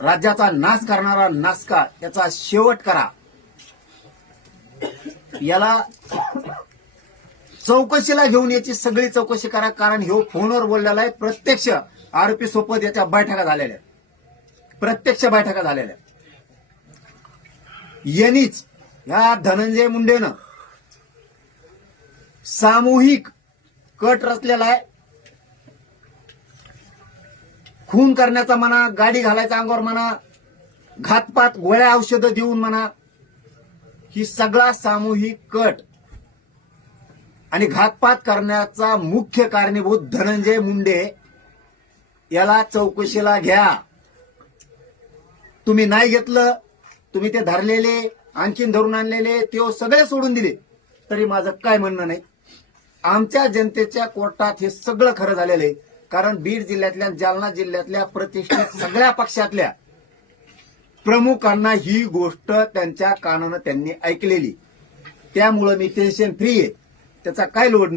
राज्याचा नाश करणारा नासका याचा शेवट करा. याला चौकशीला घेऊन याची सगळी चौकशी करा. कारण ह्यो फोनवर बोललेला आहे. प्रत्यक्ष आरोपी सोबत याच्या बैठका झालेल्या, प्रत्यक्ष बैठका झालेल्या. यांनीच या धनंजय मुंडेनं सामूहिक कट रचलेला आहे. खून करण्याचा म्हणा, गाडी घालायचा अंगावर म्हणा, घातपात, गोळ्या औषधं देऊन म्हणा, ही सगळा सामूहिक कट आणि घातपात करण्याचा मुख्य कारणीभूत धनंजय मुंडे. याला चौकशीला घ्या. तुम्ही नाही घेतलं, तुम्ही ते धरलेले, आणखीन धरून आणलेले ते सगळे सोडून दिले तरी माझं काय म्हणणं नाही. आमच्या जनतेच्या कोर्टात हे सगळं खरं झालेलं आहे. कारण बीड जिल्ह्यातल्या, जालना जिल्ह्यातल्या प्रतिष्ठित सगळ्या पक्षातल्या प्रमुखांना ही गोष्ट त्यांच्या कानानं त्यांनी ऐकलेली. त्यामुळं मी टेन्शन फ्री आहे. त्याचा काय लोड